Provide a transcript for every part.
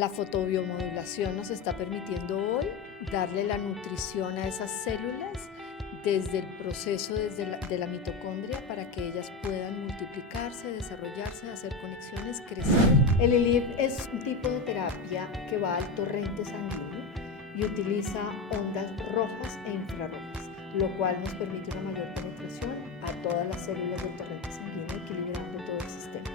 La fotobiomodulación nos está permitiendo hoy darle la nutrición a esas células desde el proceso de la mitocondria para que ellas puedan multiplicarse, desarrollarse, hacer conexiones, crecer. El ELIF es un tipo de terapia que va al torrente sanguíneo y utiliza ondas rojas e infrarrojas, lo cual nos permite una mayor penetración a todas las células del torrente sanguíneo, equilibrando todo el sistema.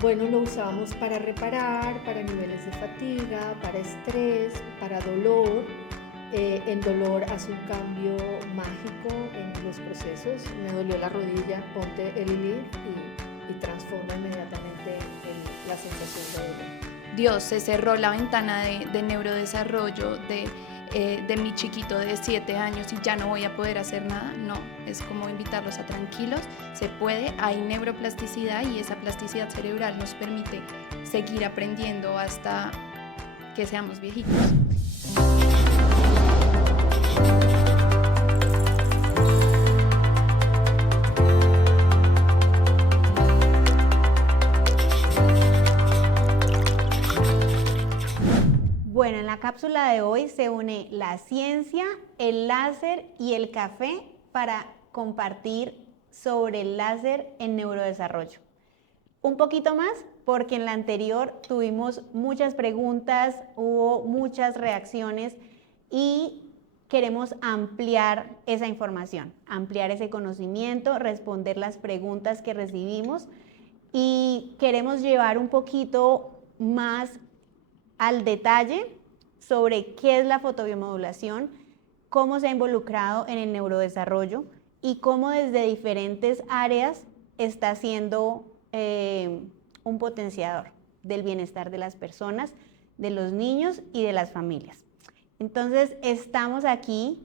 Bueno, lo usamos para reparar, para niveles de fatiga, para estrés, para dolor. En dolor hace un cambio mágico en los procesos. Me dolió la rodilla, ponte el ELIF y transforma inmediatamente la sensación de dolor. Dios, se cerró la ventana de neurodesarrollo de mi chiquito de 7 años y ya no voy a poder hacer nada. No, es como invitarlos a tranquilos, se puede, hay neuroplasticidad y esa plasticidad cerebral nos permite seguir aprendiendo hasta que seamos viejitos. Bueno, en la cápsula de hoy se une la ciencia, el láser y el café para compartir sobre el láser en neurodesarrollo. Un poquito más porque en la anterior tuvimos muchas preguntas, hubo muchas reacciones y queremos ampliar esa información, ampliar ese conocimiento, responder las preguntas que recibimos y queremos llevar un poquito más al detalle sobre qué es la fotobiomodulación, cómo se ha involucrado en el neurodesarrollo y cómo desde diferentes áreas está siendo un potenciador del bienestar de las personas, de los niños y de las familias. Entonces, estamos aquí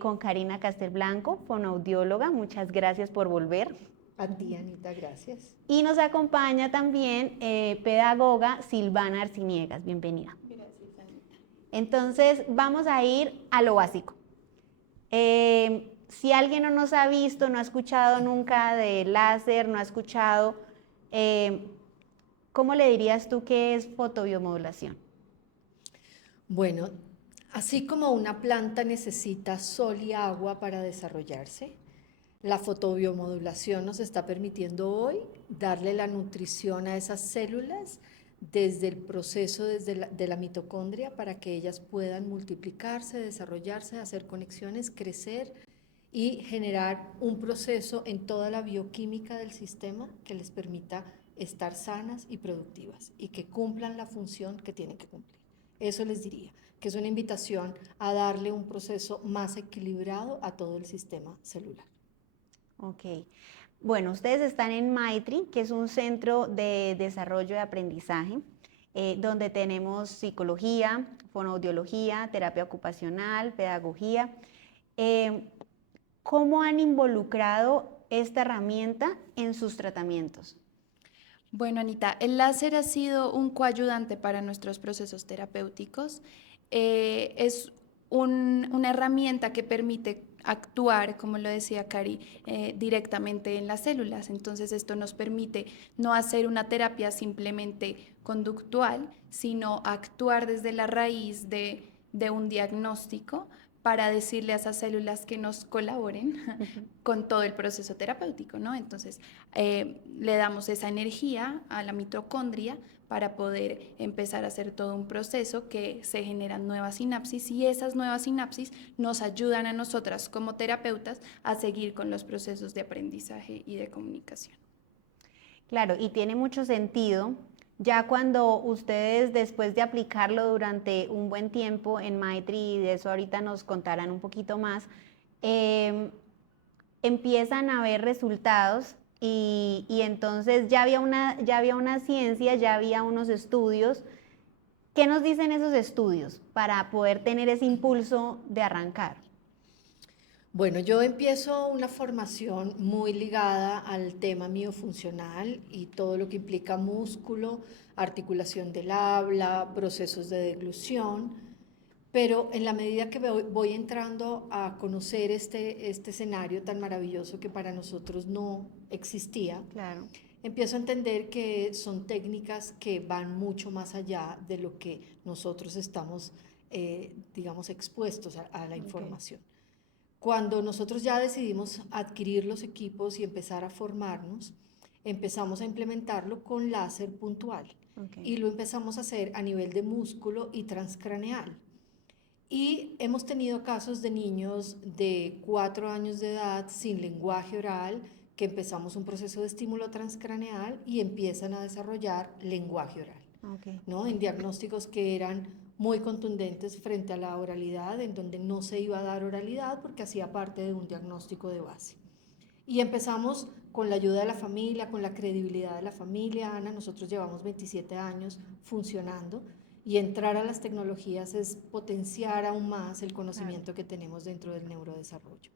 con Karina Castelblanco, fonoaudióloga. Muchas gracias por volver. A ti, Anita, gracias. Y nos acompaña también pedagoga Silvana Arciniegas. Bienvenida. Gracias, Anita. Entonces, vamos a ir a lo básico. Si alguien no nos ha visto, no ha escuchado nunca de láser, no ha escuchado, ¿cómo le dirías tú qué es fotobiomodulación? Bueno, así como una planta necesita sol y agua para desarrollarse, la fotobiomodulación nos está permitiendo hoy darle la nutrición a esas células desde el proceso de la mitocondria para que ellas puedan multiplicarse, desarrollarse, hacer conexiones, crecer y generar un proceso en toda la bioquímica del sistema que les permita estar sanas y productivas y que cumplan la función que tienen que cumplir. Eso les diría, que es una invitación a darle un proceso más equilibrado a todo el sistema celular. Ok. Bueno, ustedes están en Maitri, que es un centro de desarrollo de aprendizaje, donde tenemos psicología, fonoaudiología, terapia ocupacional, pedagogía. ¿Cómo han involucrado esta herramienta en sus tratamientos? Bueno, Anita, el láser ha sido un coayudante para nuestros procesos terapéuticos. Es una herramienta que permite actuar, como lo decía Cari, directamente en las células. Entonces esto nos permite no hacer una terapia simplemente conductual, sino actuar desde la raíz de un diagnóstico para decirle a esas células que nos colaboren con todo el proceso terapéutico, ¿no? Entonces, le damos esa energía a la mitocondria para poder empezar a hacer todo un proceso que se generan nuevas sinapsis y esas nuevas sinapsis nos ayudan a nosotras como terapeutas a seguir con los procesos de aprendizaje y de comunicación. Claro, y tiene mucho sentido. Ya cuando ustedes, después de aplicarlo durante un buen tiempo en Maitri, y de eso ahorita nos contarán un poquito más, empiezan a ver resultados y entonces ya había una ciencia, ya había unos estudios. ¿Qué nos dicen esos estudios para poder tener ese impulso de arrancar? Bueno, yo empiezo una formación muy ligada al tema miofuncional y todo lo que implica músculo, articulación del habla, procesos de deglución, pero en la medida que voy entrando a conocer este escenario tan maravilloso que para nosotros no existía, Claro. empiezo a entender que son técnicas que van mucho más allá de lo que nosotros estamos, digamos, expuestos a la información. Cuando nosotros ya decidimos adquirir los equipos y empezar a formarnos, empezamos a implementarlo con láser puntual y lo empezamos a hacer a nivel de músculo y transcraneal. Y hemos tenido casos de niños de 4 años de edad sin lenguaje oral, que empezamos un proceso de estímulo transcraneal y empiezan a desarrollar lenguaje oral, ¿no? En diagnósticos que eran muy contundentes frente a la oralidad, en donde no se iba a dar oralidad porque hacía parte de un diagnóstico de base. Y empezamos con la ayuda de la familia, con la credibilidad de la familia. Ana, nosotros llevamos 27 años funcionando y entrar a las tecnologías es potenciar aún más el conocimiento que tenemos dentro del neurodesarrollo.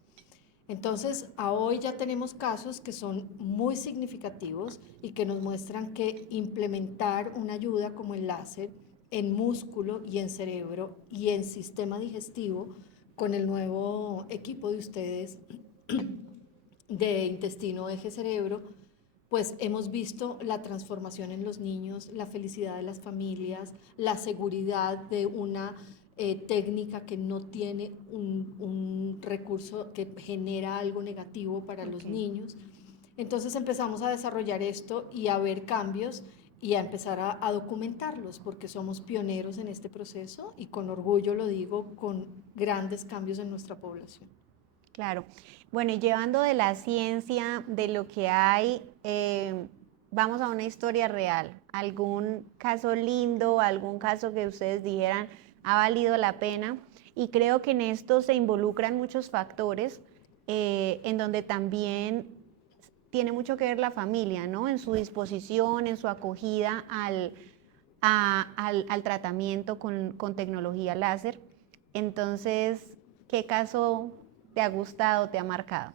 Entonces, a hoy ya tenemos casos que son muy significativos y que nos muestran que implementar una ayuda como el láser en músculo y en cerebro y en sistema digestivo con el nuevo equipo de ustedes de intestino eje cerebro, pues hemos visto la transformación en los niños, la felicidad de las familias, la seguridad de una técnica que no tiene un recurso que genera algo negativo para los niños. Entonces empezamos a desarrollar esto y a ver cambios y a empezar a documentarlos, porque somos pioneros en este proceso y con orgullo lo digo, con grandes cambios en nuestra población. Claro. Bueno, y llevando de la ciencia, de lo que hay, vamos a una historia real. ¿Algún caso lindo, algún caso que ustedes dijeran ha valido la pena? Y creo que en esto se involucran muchos factores, en donde también tiene mucho que ver la familia, ¿no? En su disposición, en su acogida al tratamiento con tecnología láser. Entonces, ¿qué caso te ha gustado, te ha marcado?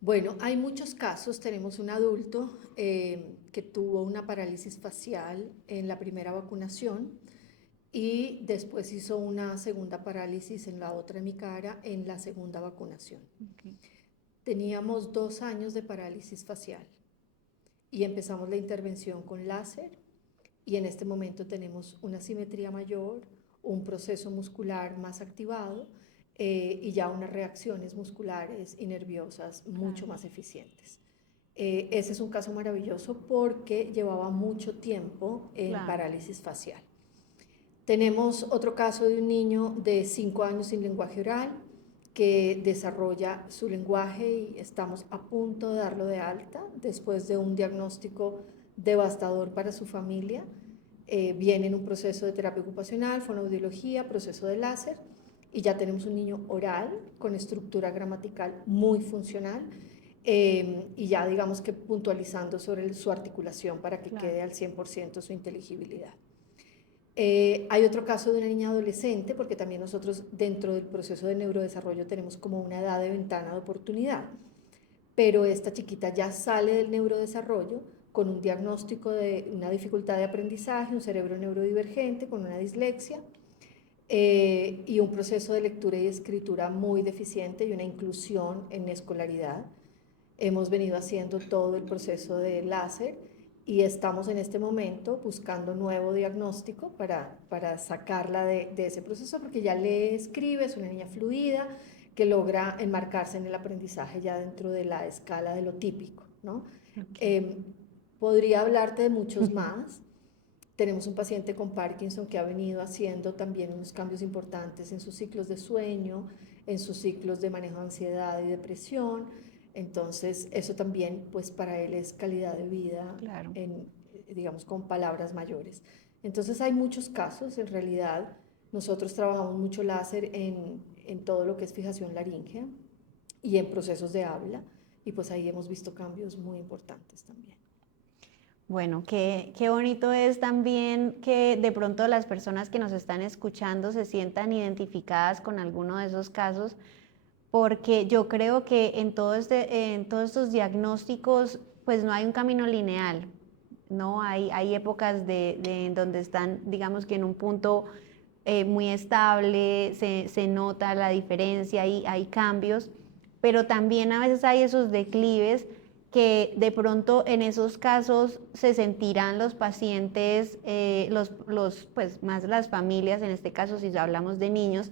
Bueno, hay muchos casos. Tenemos un adulto que tuvo una parálisis facial en la primera vacunación y después hizo una segunda parálisis en la otra hemicara en la segunda vacunación. Teníamos 2 años de parálisis facial y empezamos la intervención con láser y en este momento tenemos una simetría mayor, un proceso muscular más activado y ya unas reacciones musculares y nerviosas mucho más eficientes. Ese es un caso maravilloso porque llevaba mucho tiempo en parálisis facial. Tenemos otro caso de un niño de 5 años sin lenguaje oral que desarrolla su lenguaje y estamos a punto de darlo de alta después de un diagnóstico devastador para su familia. Viene en un proceso de terapia ocupacional, fonoaudiología, proceso de láser y ya tenemos un niño oral con estructura gramatical muy funcional y ya digamos que puntualizando sobre su articulación para que quede al 100% su inteligibilidad. Hay otro caso de una niña adolescente, porque también nosotros dentro del proceso de neurodesarrollo tenemos como una edad de ventana de oportunidad, pero esta chiquita ya sale del neurodesarrollo con un diagnóstico de una dificultad de aprendizaje, un cerebro neurodivergente, con una dislexia y un proceso de lectura y escritura muy deficiente y una inclusión en escolaridad. Hemos venido haciendo todo el proceso de láser y estamos en este momento buscando nuevo diagnóstico para sacarla de ese proceso, porque ya lee, escribe, es una niña fluida que logra enmarcarse en el aprendizaje ya dentro de la escala de lo típico, ¿no? Podría hablarte de muchos más. Tenemos un paciente con Parkinson que ha venido haciendo también unos cambios importantes en sus ciclos de sueño, en sus ciclos de manejo de ansiedad y depresión. Entonces, eso también, pues para él es calidad de vida, digamos, con palabras mayores. Entonces, hay muchos casos, en realidad. Nosotros trabajamos mucho láser en todo lo que es fijación laríngea y en procesos de habla, y pues ahí hemos visto cambios muy importantes también. Bueno, qué bonito es también que de pronto las personas que nos están escuchando se sientan identificadas con alguno de esos casos, porque yo creo que en todos estos diagnósticos pues no hay un camino lineal, ¿no? Hay épocas en donde están, digamos que en un punto muy estable, se nota la diferencia, hay cambios, pero también a veces hay esos declives que de pronto en esos casos se sentirán los pacientes, pues más las familias, en este caso si hablamos de niños,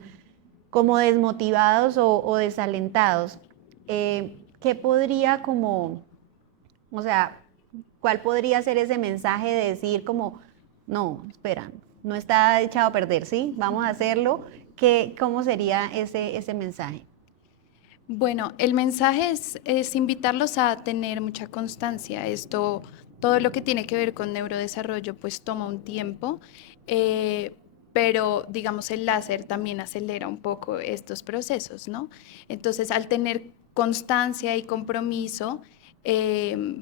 como desmotivados o desalentados. ¿Qué podría o sea, cuál podría ser ese mensaje de decir como, no, espera, no está echado a perder, ¿sí? Vamos a hacerlo. ¿Cómo sería ese mensaje? Bueno, el mensaje es invitarlos a tener mucha constancia. Todo lo que tiene que ver con neurodesarrollo, pues toma un tiempo, eh, pero digamos el láser también acelera un poco estos procesos, ¿no? Entonces, al tener constancia y compromiso,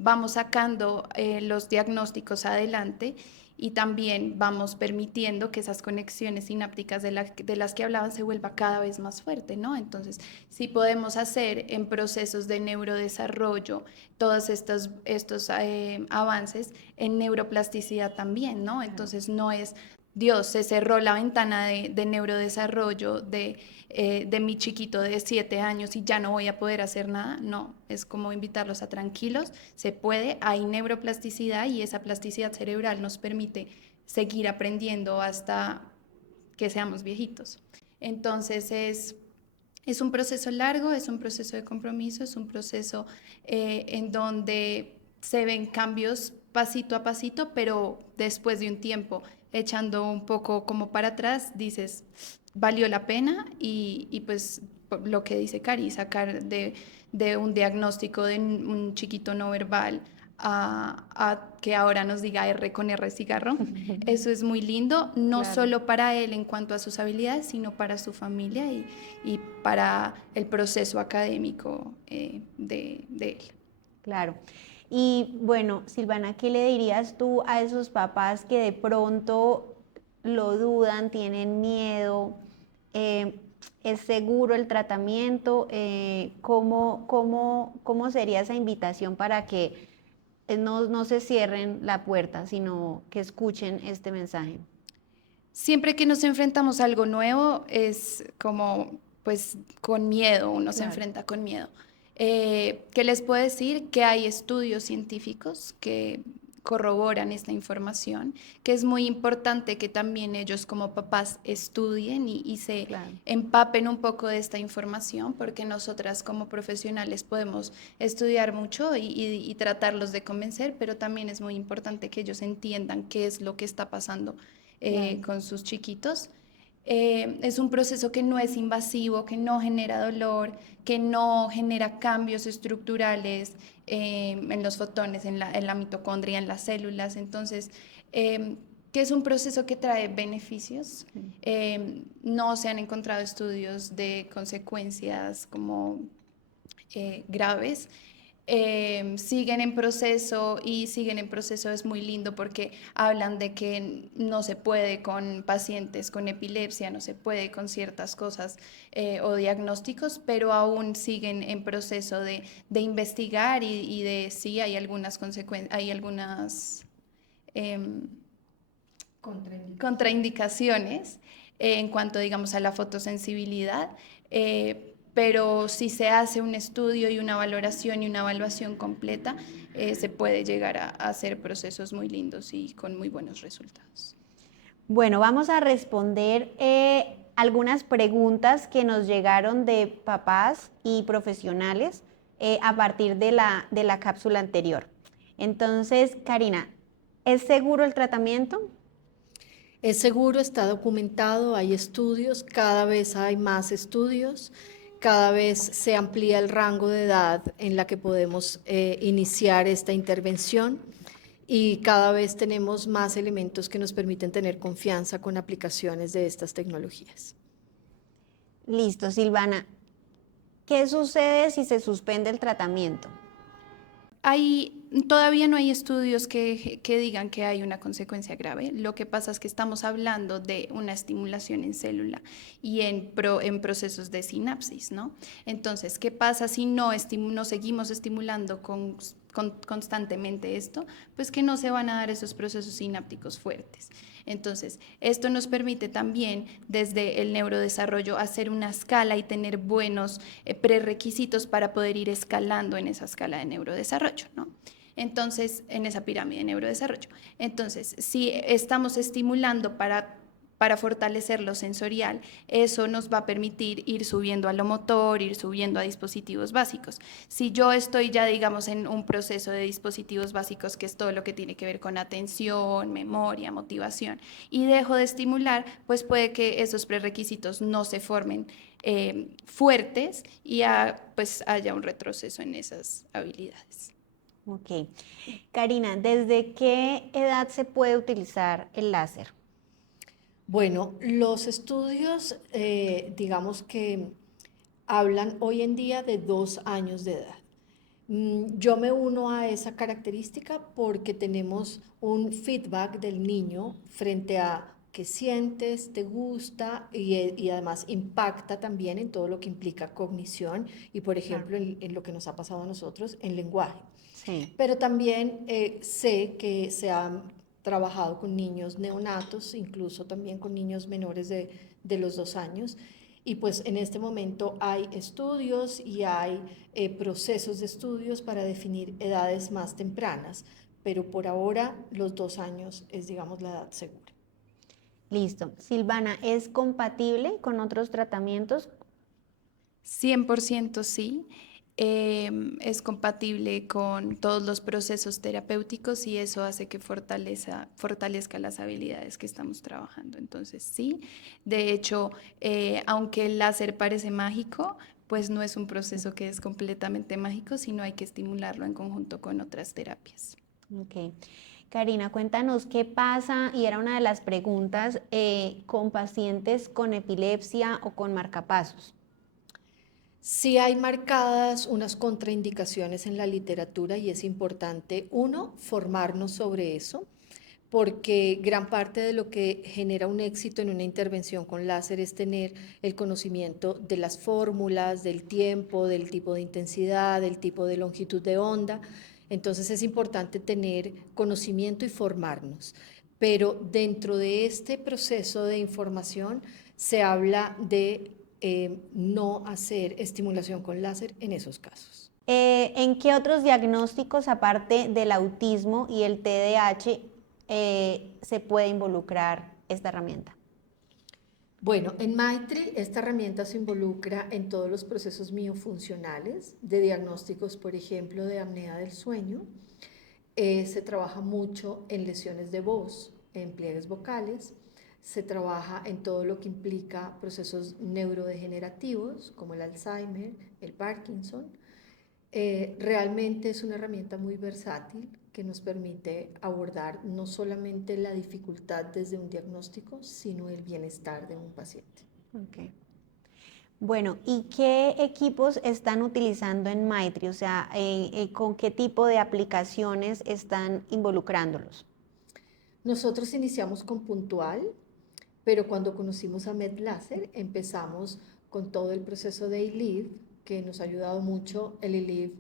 vamos sacando los diagnósticos adelante y también vamos permitiendo que esas conexiones sinápticas de las que hablaban se vuelva cada vez más fuerte, ¿no? Entonces, si podemos hacer en procesos de neurodesarrollo todos estos avances, en neuroplasticidad también, ¿no? Entonces, no es, Dios, se cerró la ventana de neurodesarrollo de mi chiquito de 7 años y ya no voy a poder hacer nada. No, es como invitarlos a tranquilos, se puede, hay neuroplasticidad y esa plasticidad cerebral nos permite seguir aprendiendo hasta que seamos viejitos. Entonces es un proceso largo, es un proceso de compromiso, es un proceso en donde se ven cambios pasito a pasito, pero después de un tiempo, echando un poco como para atrás, dices, valió la pena y pues lo que dice Cari, sacar de un diagnóstico de un chiquito no verbal a que ahora nos diga R con R cigarro. Eso es muy lindo, no Claro. solo para él en cuanto a sus habilidades, sino para su familia y para el proceso académico de él. Claro. Y bueno, Silvana, ¿qué le dirías tú a esos papás que de pronto lo dudan, tienen miedo? ¿Es seguro el tratamiento? ¿Cómo sería esa invitación para que no se cierren la puerta, sino que escuchen este mensaje? Siempre que nos enfrentamos a algo nuevo es como, pues, con miedo, uno se Claro. enfrenta con miedo. ¿Qué les puedo decir? Que hay estudios científicos que corroboran esta información, que es muy importante que también ellos como papás estudien y se Claro. empapen un poco de esta información, porque nosotras como profesionales podemos estudiar mucho y tratarlos de convencer, pero también es muy importante que ellos entiendan qué es lo que está pasando Claro. con sus chiquitos. Es un proceso que no es invasivo, que no genera dolor, que no genera cambios estructurales en los fotones, en la mitocondria, en las células. Entonces, que es un proceso que trae beneficios. No se han encontrado estudios de consecuencias como graves. Siguen en proceso y siguen en proceso es muy lindo porque hablan de que no se puede con pacientes con epilepsia, no se puede con ciertas cosas o diagnósticos, pero aún siguen en proceso de investigar y de sí, hay algunas consecuencias, hay algunas contraindicaciones en cuanto, digamos, a la fotosensibilidad. Pero si se hace un estudio y una valoración y una evaluación completa, se puede llegar a hacer procesos muy lindos y con muy buenos resultados. Bueno, vamos a responder algunas preguntas que nos llegaron de papás y profesionales a partir de la cápsula anterior. Entonces, Karina, ¿es seguro el tratamiento? Es seguro, está documentado, hay estudios, cada vez hay más estudios, cada vez se amplía el rango de edad en la que podemos iniciar esta intervención y cada vez tenemos más elementos que nos permiten tener confianza con aplicaciones de estas tecnologías. Listo, Silvana. ¿Qué sucede si se suspende el tratamiento? Todavía no hay estudios que digan que hay una consecuencia grave. Lo que pasa es que estamos hablando de una estimulación en célula y en procesos de sinapsis, ¿no? Entonces, ¿qué pasa si no seguimos estimulando constantemente esto? Pues que no se van a dar esos procesos sinápticos fuertes. Entonces, esto nos permite también desde el neurodesarrollo hacer una escala y tener buenos prerequisitos para poder ir escalando en esa escala de neurodesarrollo, ¿no? Entonces, en esa pirámide de neurodesarrollo. Entonces, si estamos estimulando para fortalecer lo sensorial, eso nos va a permitir ir subiendo a lo motor, ir subiendo a dispositivos básicos. Si yo estoy ya, digamos, en un proceso de dispositivos básicos, que es todo lo que tiene que ver con atención, memoria, motivación, y dejo de estimular, pues puede que esos prerequisitos no se formen fuertes y pues haya un retroceso en esas habilidades. Ok. Karina, ¿desde qué edad se puede utilizar el láser? Bueno, los estudios, digamos que hablan hoy en día de 2 años de edad. Yo me uno a esa característica porque tenemos un feedback del niño frente a qué sientes, te gusta y además impacta también en todo lo que implica cognición y, por ejemplo, en lo que nos ha pasado a nosotros en lenguaje. Sí. Pero también sé que se ha trabajado con niños neonatos, incluso también con niños menores de los 2 años. Y pues en este momento hay estudios y hay procesos de estudios para definir edades más tempranas, pero por ahora los 2 años es, digamos, la edad segura. Listo. Silvana, ¿es compatible con otros tratamientos? 100% sí. Es compatible con todos los procesos terapéuticos y eso hace que fortalezca las habilidades que estamos trabajando. Entonces, sí, de hecho, aunque el láser parece mágico, pues no es un proceso que es completamente mágico, sino hay que estimularlo en conjunto con otras terapias. Ok. Karina, cuéntanos qué pasa, y era una de las preguntas, con pacientes con epilepsia o con marcapasos. Sí hay marcadas unas contraindicaciones en la literatura y es importante, uno, formarnos sobre eso, porque gran parte de lo que genera un éxito en una intervención con láser es tener el conocimiento de las fórmulas, del tiempo, del tipo de intensidad, del tipo de longitud de onda. Entonces es importante tener conocimiento y formarnos. Pero dentro de este proceso de información se habla de no hacer estimulación con láser en esos casos. ¿En qué otros diagnósticos, aparte del autismo y el TDAH, se puede involucrar esta herramienta? Bueno, en Maitri esta herramienta se involucra en todos los procesos miofuncionales de diagnósticos, por ejemplo, de apnea del sueño. Se trabaja mucho en lesiones de voz, en pliegues vocales. Se trabaja en todo lo que implica procesos neurodegenerativos como el Alzheimer, el Parkinson. Realmente es una herramienta muy versátil que nos permite abordar no solamente la dificultad desde un diagnóstico, sino el bienestar de un paciente. Okay. Bueno, ¿y qué equipos están utilizando en Maitri? O sea, ¿con qué tipo de aplicaciones están involucrándolos? Nosotros iniciamos con Puntual, pero cuando conocimos a MedLaser empezamos con todo el proceso de eLive, que nos ha ayudado mucho. El eLive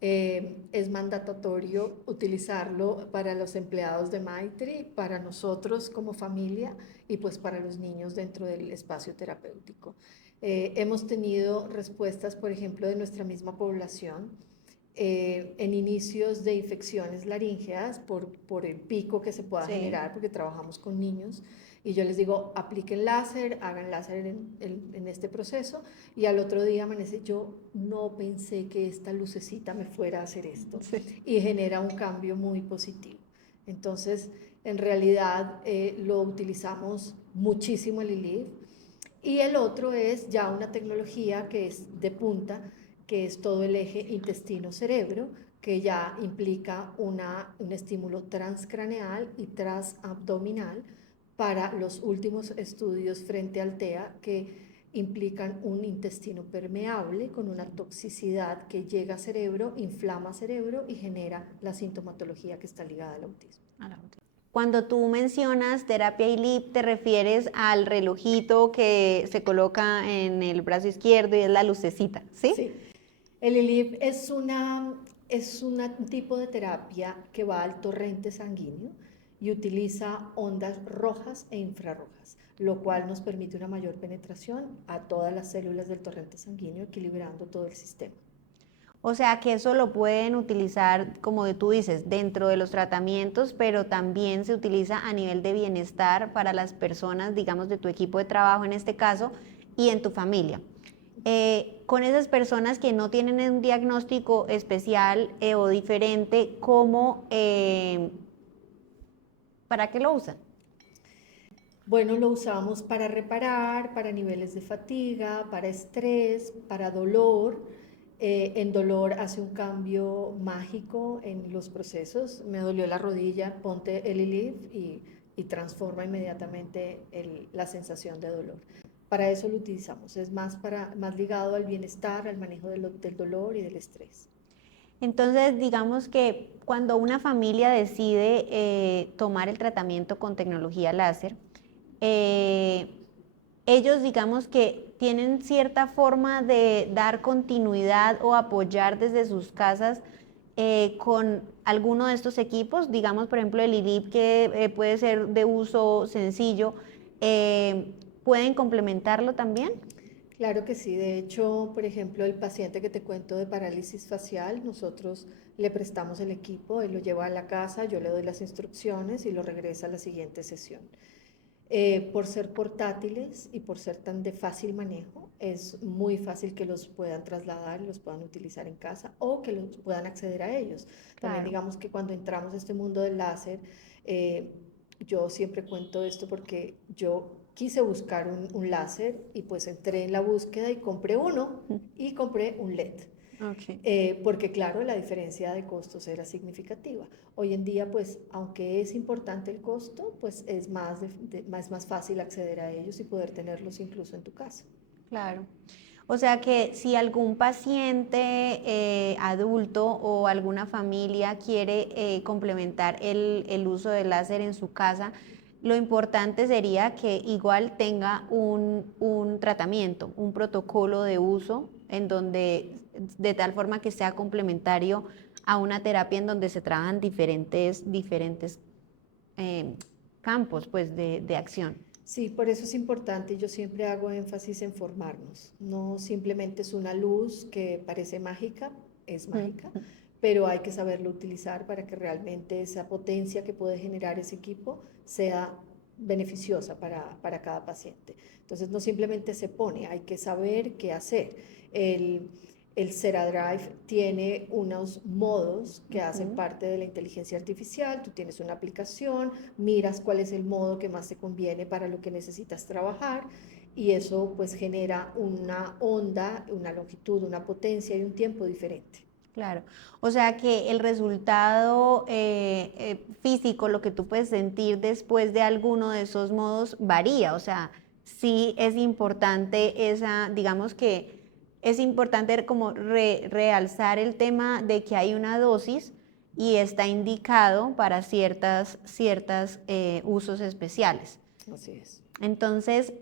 es mandatorio utilizarlo para los empleados de Maitri, para nosotros como familia y pues para los niños dentro del espacio terapéutico. Hemos tenido respuestas, por ejemplo, de nuestra misma población en inicios de infecciones laríngeas por el pico que se pueda generar, porque trabajamos con niños. Y yo les digo, apliquen láser, hagan láser en este proceso, y al otro día amanece, yo no pensé que esta lucecita me fuera a hacer esto, y genera un cambio muy positivo. Entonces, en realidad lo utilizamos muchísimo el ILIV, y el otro es ya una tecnología que es de punta, que es todo el eje intestino-cerebro, que ya implica un estímulo transcraneal y transabdominal para los últimos estudios frente al TEA, que implican un intestino permeable con una toxicidad que llega a cerebro, inflama cerebro y genera la sintomatología que está ligada al autismo. Cuando tú mencionas terapia ILIP, ¿te refieres al relojito que se coloca en el brazo izquierdo y es la lucecita? ¿Sí? Sí. El ILIP es un tipo de terapia que va al torrente sanguíneo y utiliza ondas rojas e infrarrojas, lo cual nos permite una mayor penetración a todas las células del torrente sanguíneo, equilibrando todo el sistema. O sea que eso lo pueden utilizar, como tú dices, dentro de los tratamientos, pero también se utiliza a nivel de bienestar para las personas, digamos, de tu equipo de trabajo en este caso, y en tu familia. Con esas personas que no tienen un diagnóstico especial o diferente, ¿para qué lo usan? Bueno, lo usamos para reparar, para niveles de fatiga, para estrés, para dolor. En dolor hace un cambio mágico en los procesos. Me dolió la rodilla, ponte el Eliliv y transforma inmediatamente la sensación de dolor. Para eso lo utilizamos, es más ligado al bienestar, al manejo del dolor y del estrés. Entonces, digamos que cuando una familia decide tomar el tratamiento con tecnología láser, eh, ellos digamos que tienen cierta forma de dar continuidad o apoyar desde sus casas con alguno de estos equipos, digamos por ejemplo el IDIP que puede ser de uso sencillo, ¿pueden complementarlo también? Claro que sí, de hecho, por ejemplo, el paciente que te cuento de parálisis facial, nosotros le prestamos el equipo, él lo lleva a la casa, yo le doy las instrucciones y lo regresa a la siguiente sesión. Por ser portátiles y por ser tan de fácil manejo, es muy fácil que los puedan trasladar y los puedan utilizar en casa o que los puedan acceder a ellos. También Claro. digamos que cuando entramos a este mundo del láser, eh, yo siempre cuento esto porque yo quise buscar un láser y pues entré en la búsqueda y compré uno y compré un LED. Okay. Porque claro, la diferencia de costos era significativa. Hoy en día, pues, aunque es importante el costo, pues es más fácil acceder a ellos y poder tenerlos incluso en tu casa. Claro. O sea que si algún paciente adulto o alguna familia quiere complementar el uso del láser en su casa, lo importante sería que igual tenga un tratamiento, un protocolo de uso en donde, de tal forma que sea complementario a una terapia en donde se trabajan diferentes eh, campos pues, de acción. Sí, por eso es importante y yo siempre hago énfasis en formarnos. No simplemente es una luz que parece mágica, es mágica, pero hay que saberlo utilizar para que realmente esa potencia que puede generar ese equipo sea beneficiosa para cada paciente. Entonces no simplemente se pone, hay que saber qué hacer. El CeraDrive tiene unos modos que hacen parte de la inteligencia artificial. Tú tienes una aplicación, miras cuál es el modo que más te conviene para lo que necesitas trabajar y eso pues genera una onda, una longitud, una potencia y un tiempo diferente. Claro, o sea que el resultado físico, lo que tú puedes sentir después de alguno de esos modos varía, o sea, sí es importante digamos que es importante como realzar el tema de que hay una dosis y está indicado para ciertas usos especiales. Así es. Entonces,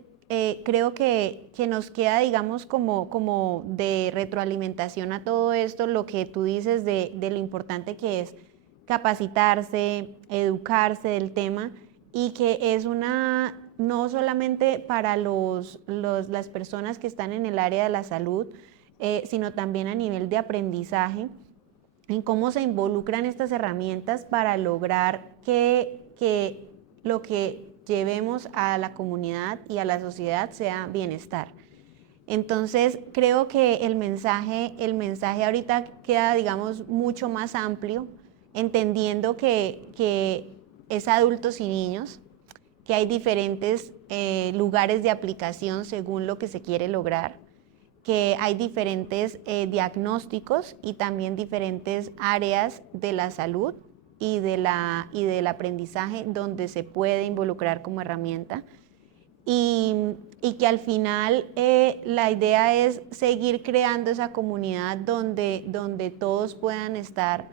creo que nos queda, digamos, como de retroalimentación a todo esto, lo que tú dices de lo importante que es capacitarse, educarse del tema y que es no solamente para las personas que están en el área de la salud, sino también a nivel de aprendizaje, en cómo se involucran estas herramientas para lograr que lo que llevemos a la comunidad y a la sociedad sea bienestar. Entonces, creo que el mensaje ahorita queda, digamos, mucho más amplio, entendiendo que es adultos y niños, que hay diferentes lugares de aplicación según lo que se quiere lograr, que hay diferentes diagnósticos y también diferentes áreas de la salud y del aprendizaje donde se puede involucrar como herramienta y que al final la idea es seguir creando esa comunidad donde todos puedan estar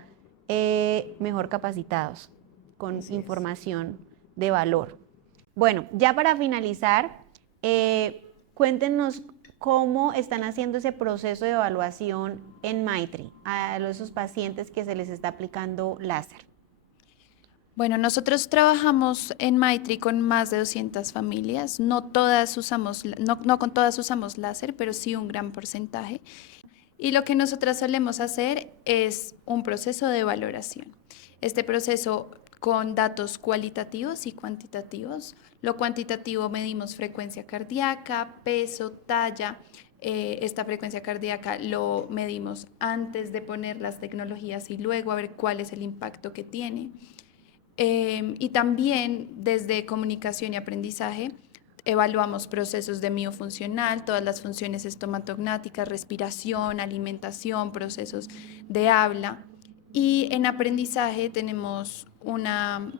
mejor capacitados con Así es. información de valor. Bueno, ya para finalizar, cuéntenos cómo están haciendo ese proceso de evaluación en Maitri a esos pacientes que se les está aplicando láser. Bueno, nosotros trabajamos en Maitri con más de 200 familias. No todas usamos, no con todas usamos láser, pero sí un gran porcentaje. Y lo que nosotras solemos hacer es un proceso de valoración. Este proceso con datos cualitativos y cuantitativos. Lo cuantitativo medimos frecuencia cardíaca, peso, talla. Esta frecuencia cardíaca lo medimos antes de poner las tecnologías y luego a ver cuál es el impacto que tiene. Y también desde comunicación y aprendizaje evaluamos procesos de miofuncional, todas las funciones estomatognáticas, respiración, alimentación, procesos de habla. Y en aprendizaje tenemos una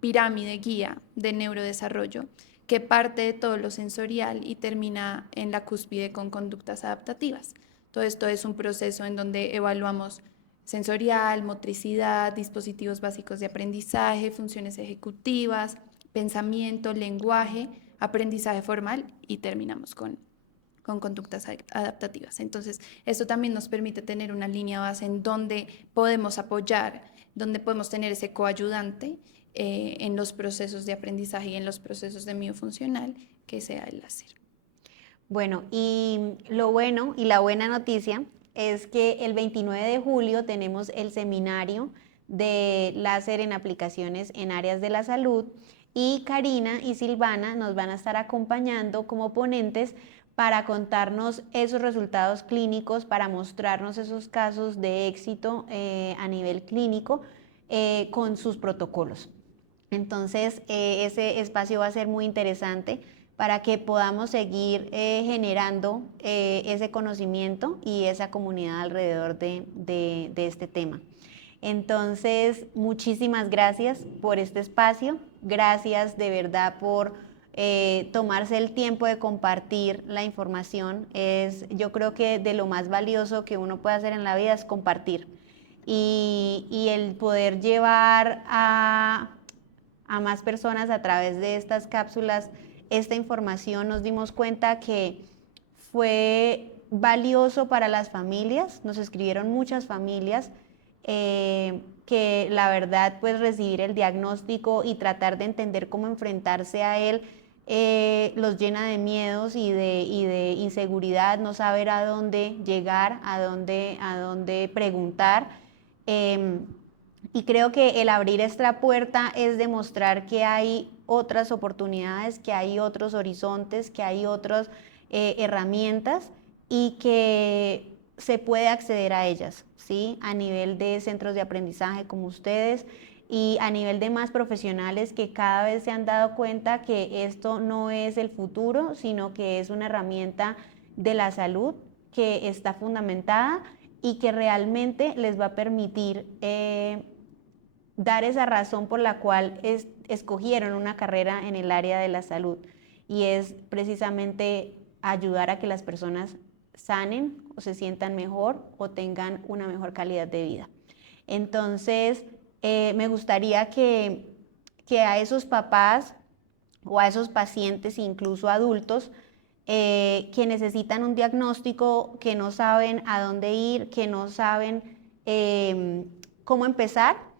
pirámide guía de neurodesarrollo que parte de todo lo sensorial y termina en la cúspide con conductas adaptativas. Todo esto es un proceso en donde evaluamos sensorial, motricidad, dispositivos básicos de aprendizaje, funciones ejecutivas, pensamiento, lenguaje, aprendizaje formal y terminamos con conductas adaptativas. Entonces, esto también nos permite tener una línea base en donde podemos apoyar, donde podemos tener ese coayudante en los procesos de aprendizaje y en los procesos de miofuncional, que sea el láser. Bueno, y lo bueno y la buena noticia es que el 29 de julio tenemos el seminario de láser en aplicaciones en áreas de la salud y Karina y Silvana nos van a estar acompañando como ponentes para contarnos esos resultados clínicos, para mostrarnos esos casos de éxito a nivel clínico con sus protocolos. Entonces, ese espacio va a ser muy interesante para que podamos seguir generando ese conocimiento y esa comunidad alrededor de este tema. Entonces, muchísimas gracias por este espacio, gracias de verdad por tomarse el tiempo de compartir la información. Yo creo que de lo más valioso que uno puede hacer en la vida es compartir y el poder llevar a más personas a través de estas cápsulas esta información. Nos dimos cuenta que fue valioso para las familias, nos escribieron muchas familias que la verdad pues recibir el diagnóstico y tratar de entender cómo enfrentarse a él los llena de miedos y de inseguridad, no saber a dónde llegar, a dónde preguntar. Y creo que el abrir esta puerta es demostrar que hay otras oportunidades, que hay otros horizontes, que hay otras herramientas y que se puede acceder a ellas, ¿sí? A nivel de centros de aprendizaje como ustedes y a nivel de más profesionales que cada vez se han dado cuenta que esto no es el futuro, sino que es una herramienta de la salud que está fundamentada y que realmente les va a permitir dar esa razón por la cual escogieron una carrera en el área de la salud, y es precisamente ayudar a que las personas sanen o se sientan mejor o tengan una mejor calidad de vida. Entonces, me gustaría que a esos papás o a esos pacientes, incluso adultos, que necesitan un diagnóstico, que no saben a dónde ir, que no saben cómo empezar,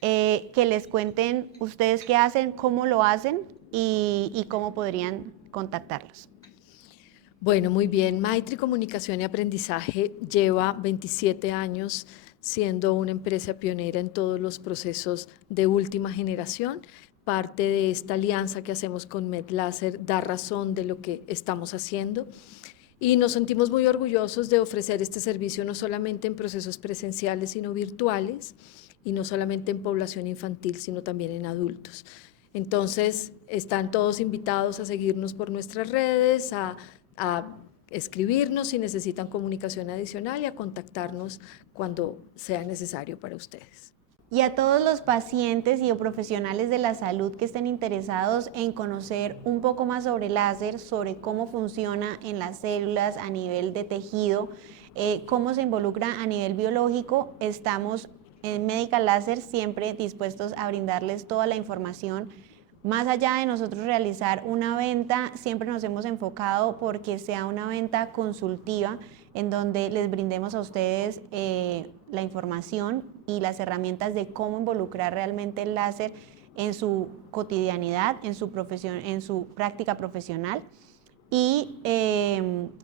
que les cuenten ustedes qué hacen, cómo lo hacen y cómo podrían contactarlos. Bueno, muy bien. Maitri Comunicación y Aprendizaje lleva 27 años siendo una empresa pionera en todos los procesos de última generación. Parte de esta alianza que hacemos con MedLáser da razón de lo que estamos haciendo y nos sentimos muy orgullosos de ofrecer este servicio no solamente en procesos presenciales, sino virtuales, y no solamente en población infantil, sino también en adultos. Entonces, están todos invitados a seguirnos por nuestras redes, a escribirnos si necesitan comunicación adicional y a contactarnos cuando sea necesario para ustedes. Y a todos los pacientes y profesionales de la salud que estén interesados en conocer un poco más sobre el láser, sobre cómo funciona en las células a nivel de tejido, cómo se involucra a nivel biológico, estamos en Medical Láser siempre dispuestos a brindarles toda la información. Más allá de nosotros realizar una venta, siempre nos hemos enfocado porque sea una venta consultiva en donde les brindemos a ustedes la información y las herramientas de cómo involucrar realmente el láser en su cotidianidad, en su práctica profesional, y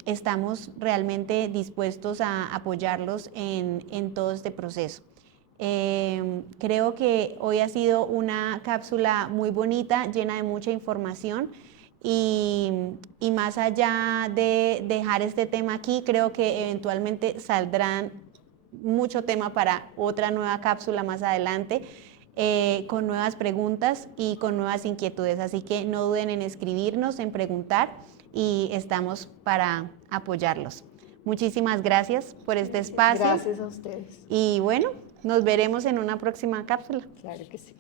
estamos realmente dispuestos a apoyarlos en todo este proceso. Creo que hoy ha sido una cápsula muy bonita, llena de mucha información, y más allá de dejar este tema aquí, creo que eventualmente saldrán mucho tema para otra nueva cápsula más adelante, con nuevas preguntas y con nuevas inquietudes, así que no duden en escribirnos, en preguntar, y estamos para apoyarlos. Muchísimas gracias por este espacio. Gracias a ustedes. Y bueno, nos veremos en una próxima cápsula. Claro que sí.